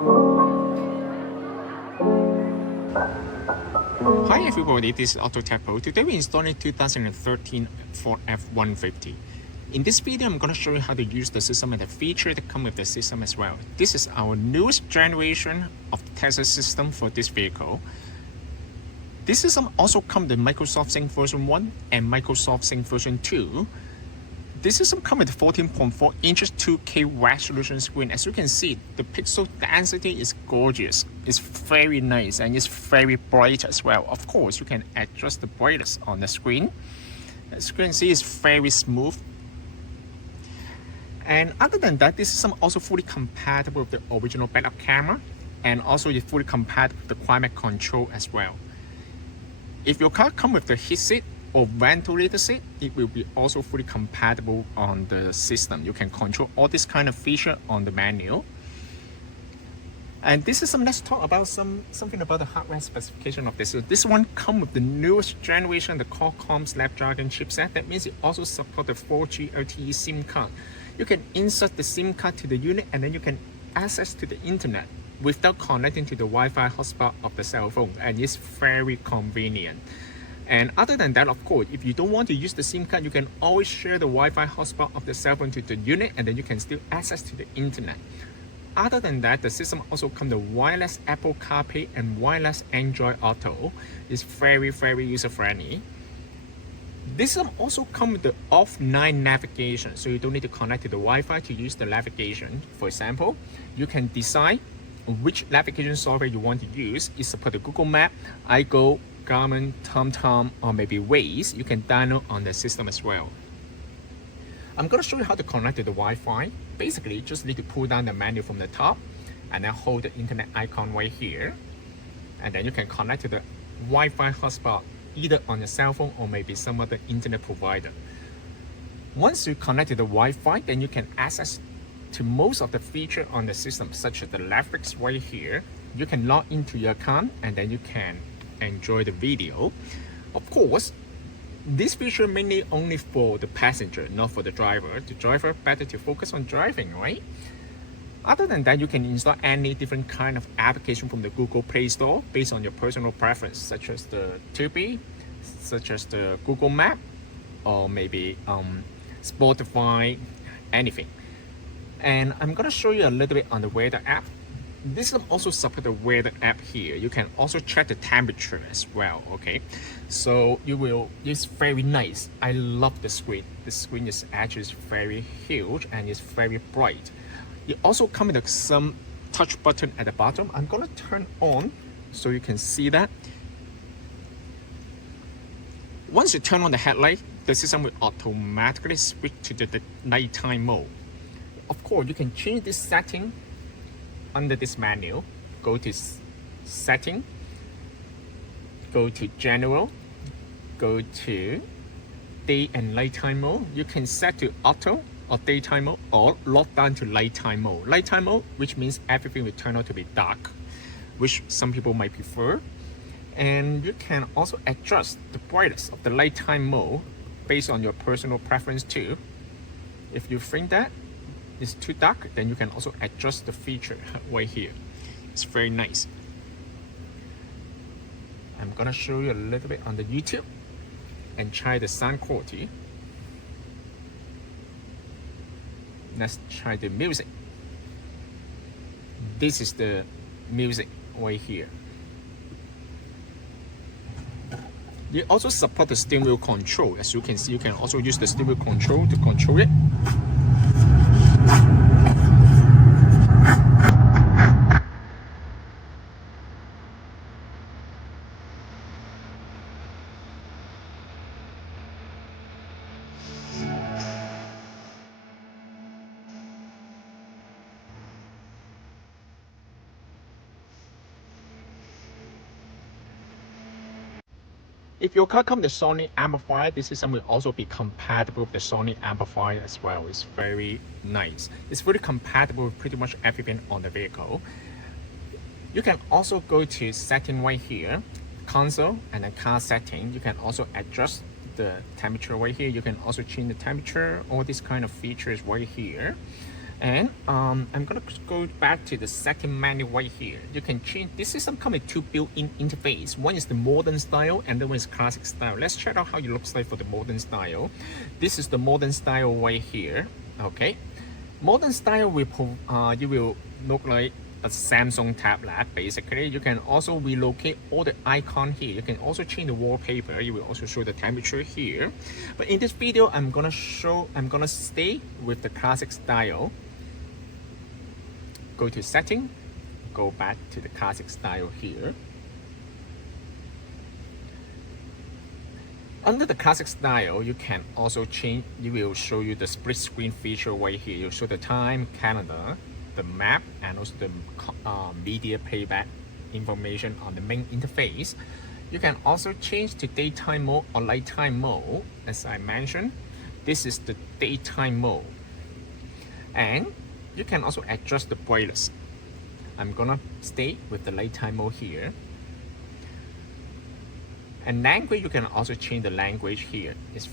Hi everybody, this is AutoTecPro. Today we're installing 2013 Ford F150. In this video, I'm going to show you how to use the system and the feature that come with the system as well. This is our newest generation of the Tesla system for this vehicle. This system also comes with Microsoft Sync version 1 and Microsoft Sync version 2. This system comes with 14.4 inches 2K resolution screen. As you can see, the pixel density is gorgeous. It's very nice and it's very bright as well. Of course, you can adjust the brightness on the screen. As you can see, it's very smooth. And other than that, this system also fully compatible with the original backup camera, and also it's fully compatible with the climate control as well. If your car comes with the heat seat or ventilator seat, it will be also fully compatible on the system. You can control all this kind of feature on the menu. And this is let's talk about something about the hardware specification of this. So this one comes with the newest generation, the Qualcomm Snapdragon chipset. That means it also supports the 4G LTE SIM card. You can insert the SIM card to the unit, and then you can access to the internet without connecting to the Wi-Fi hotspot of the cell phone, and it's very convenient. And other than that, of course, if you don't want to use the SIM card, you can always share the Wi-Fi hotspot of the cell phone to the unit, and then you can still access to the internet. Other than that, the system also comes with wireless Apple CarPlay and wireless Android Auto. It's very, very user-friendly. This system also comes with the offline navigation, so you don't need to connect to the Wi-Fi to use the navigation. For example, you can decide which navigation software you want to use. It supports the Google Map, iGo, Garmin, TomTom, or maybe Waze. You can download on the system as well. I'm going to show you how to connect to the Wi-Fi. Basically, you just need to pull down the menu from the top and then hold the internet icon right here. And then you can connect to the Wi-Fi hotspot either on your cell phone or maybe some other internet provider. Once you connect to the Wi-Fi, then you can access to most of the features on the system, such as the Netflix right here. You can log into your account and then you can enjoy the video. Of course, this feature mainly only for the passenger, not for the driver. The driver better to focus on driving, right? Other than that, you can install any different kind of application from the Google Play Store based on your personal preference, such as the Tubi, such as the Google Map, or maybe Spotify, anything. And I'm gonna show you a little bit on the weather app. This also supports the weather app here. You can also check the temperature as well, okay? So it's very nice. I love the screen. The screen is actually very huge and it's very bright. It also comes with some touch button at the bottom. I'm gonna turn on so you can see that. Once you turn on the headlight, the system will automatically switch to the nighttime mode. Of course, you can change this setting under this menu. Go to setting, go to general, go to day and nighttime mode. You can set to auto or daytime mode, or lock down to nighttime mode. Nighttime mode, which means everything will turn out to be dark, which some people might prefer. And you can also adjust the brightness of the nighttime mode based on your personal preference too. If you think that it's too dark, then you can also adjust the feature right here. It's very nice. I'm gonna show you a little bit on the YouTube and try the sound quality. Let's try the music. This is the music right here. You also support the steering wheel control. As you can see, you can also use the steering wheel control to control it. If your car comes with the SONY amplifier, this system will also be compatible with the SONY amplifier as well. It's very nice. It's really compatible with pretty much everything on the vehicle. You can also go to setting right here, console, and then car setting. You can also adjust the temperature right here. You can also change the temperature. All these kind of features right here. And I'm gonna go back to the second menu right here. You can change. This system comes with two built-in interface. One is the modern style, and the one is classic style. Let's check out how it looks like for the modern style. This is the modern style right here. Okay, modern style will you will look like a Samsung tablet. Basically, you can also relocate all the icon here. You can also change the wallpaper. You will also show the temperature here. But in this video, I'm gonna stay with the classic style. Go to setting, go back to the classic style here. Under the classic style, you can also change, it will show you the split screen feature right here. You'll show the time, calendar, the map, and also the media playback information on the main interface. You can also change to daytime mode or nighttime mode. As I mentioned, this is the daytime mode. And you can also adjust the brightness. I'm gonna stay with the nighttime mode here. And language, you can also change the language here. It's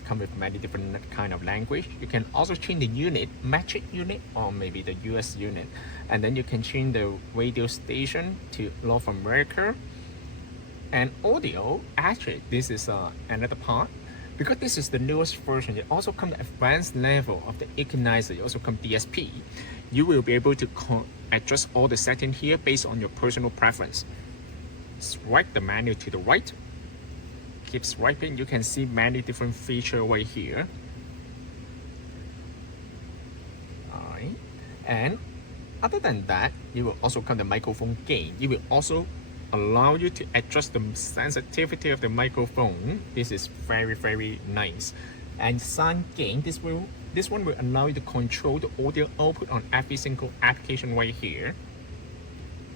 come with many different kind of language. You can also change the unit, metric unit, or maybe the US unit. And then you can change the radio station to North America. And audio, actually, this is another part. Because this is the newest version, it also comes advanced level of the equalizer. It also comes DSP. You will be able to adjust all the settings here based on your personal preference. Swipe the menu to the right. Keep swiping. You can see many different features right here. Alright. And other than that, it will also come the microphone gain. It will also allow you to adjust the sensitivity of the microphone. This is very, very nice. And sound gain, this one will allow you to control the audio output on every single application right here.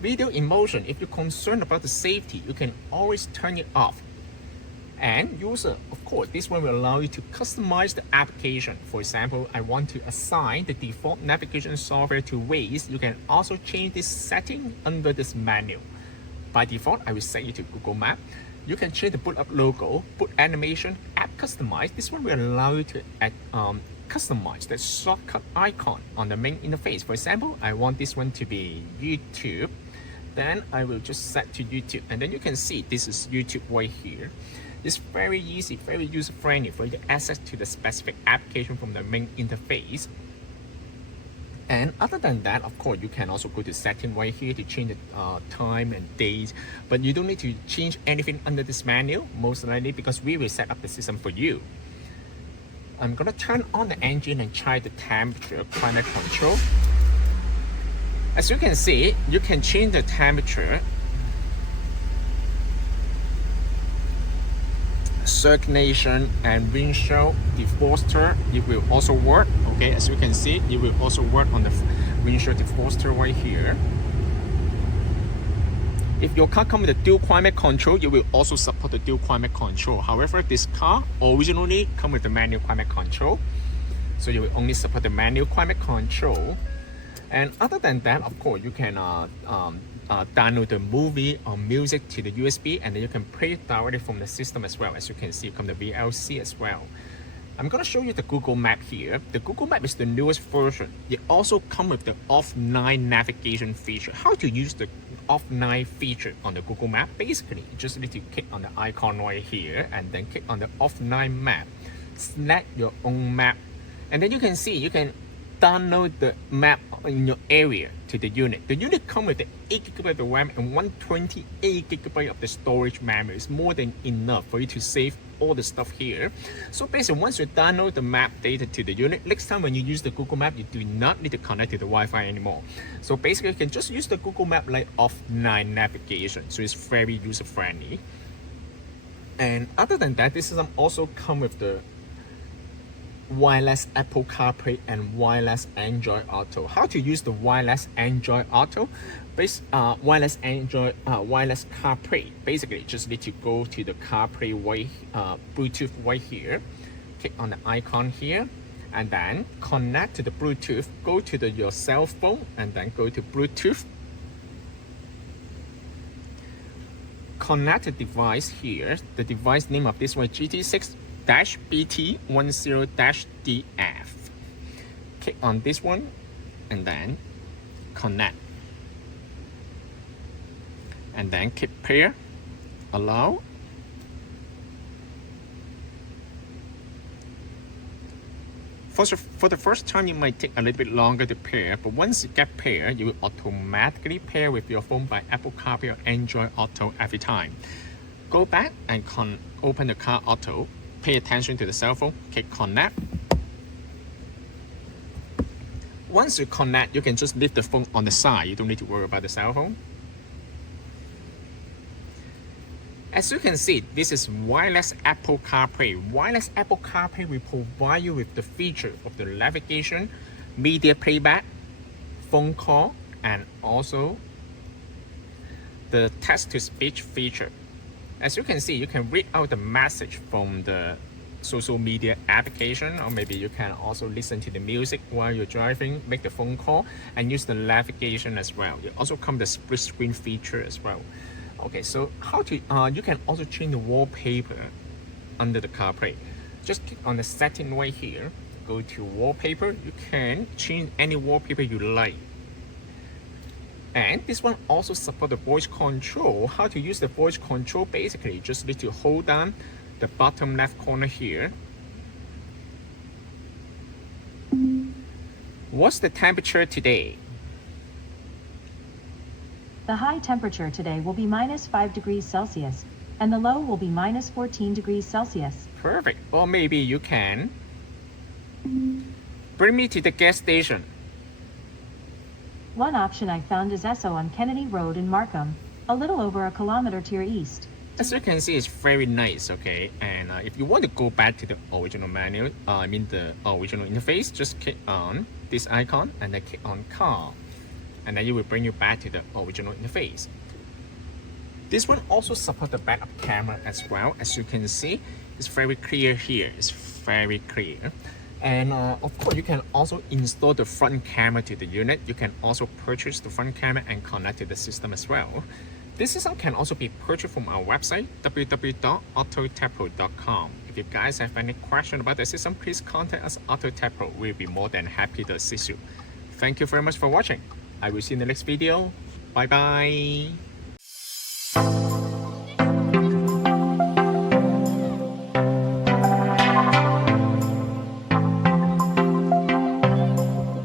Video in motion, if you're concerned about the safety, you can always turn it off. And user, of course, this one will allow you to customize the application. For example, I want to assign the default navigation software to Waze. You can also change this setting under this menu. By default, I will set it to Google Map. You can change the boot up logo, boot animation, app customize. This one will allow you to customize the shortcut icon on the main interface. For example, I want this one to be YouTube. Then I will just set to YouTube. And then you can see this is YouTube right here. It's very easy, very user-friendly for you to access to the specific application from the main interface. And other than that, of course, you can also go to setting right here to change the time and date. But you don't need to change anything under this menu, most likely because we will set up the system for you. I'm gonna turn on the engine and try the temperature climate control. As you can see, you can change the temperature, circulation, and windshield defroster. It will also work. Okay, as you can see, it will also work on the windshield defroster right here. If your car comes with a dual climate control, you will also support the dual climate control. However, this car originally comes with the manual climate control, so you will only support the manual climate control. And other than that, of course, you can download the movie or music to the USB, and then you can play it directly from the system as well. As you can see, it comes the VLC as well. I'm going to show you the Google Map here. The Google Map is the newest version. It also comes with the offline navigation feature. How to use the offline feature on the Google Map? Basically, you just need to click on the icon right here and then click on the offline map. Select your own map. And then you can see, you can download the map in your area to the unit. The unit comes with the 8 GB of RAM and 128 GB of the storage memory. It's more than enough for you to save all the stuff here. So basically, once you download the map data to the unit, next time when you use the Google Map, you do not need to connect to the Wi-Fi anymore. So basically, you can just use the Google Map like offline navigation. So it's very user-friendly. And other than that, this system also comes with the wireless Apple CarPlay and wireless Android Auto. How to use the wireless Android Auto? Wireless CarPlay. Basically, just need to go to the CarPlay Bluetooth right here. Click on the icon here, and then connect to the Bluetooth. Go to your cell phone, and then go to Bluetooth. Connect the device here. The device name of this one GT6-BT10-DF. click on this one and then connect. And then click pair, allow. For the first time, you might take a little bit longer to pair, but once you get paired, you will automatically pair with your phone by Apple CarPlay or Android Auto every time. Go back and open the Car Auto, pay attention to the cell phone, click connect. Once you connect, you can just leave the phone on the side. You don't need to worry about the cell phone. As you can see, this is wireless Apple CarPlay. Wireless Apple CarPlay will provide you with the feature of the navigation, media playback, phone call, and also the text-to-speech feature. As you can see, you can read out the message from the social media application, or maybe you can also listen to the music while you're driving, make the phone call, and use the navigation as well. It also comes the split screen feature as well. Okay, so how to you can also change the wallpaper under the CarPlay. Just click on the setting right here, go to wallpaper. You can change any wallpaper you like. And this one also supports the voice control. How to use the voice control? Basically, you just need to hold down the bottom left corner here. What's the temperature today? The high temperature today will be -5 degrees Celsius, and the low will be -14 degrees Celsius. Perfect. Or maybe you can bring me to the gas station. One option I found is ESO on Kennedy Road in Markham, a little over a kilometer to your east. As you can see, it's very nice, okay? And if you want to go back to the original menu, the original interface, just click on this icon and then click on car. And then it will bring you back to the original interface. This one also supports the backup camera as well. As you can see, it's very clear here. It's very clear. And of course, you can also install the front camera to the unit. You can also purchase the front camera and connect to the system as well. This system can also be purchased from our website, www.AutoTecPro.com. If you guys have any question about the system, please contact us, AutoTecPro. We'll be more than happy to assist you. Thank you very much for watching. I will see you in the next video. Bye bye.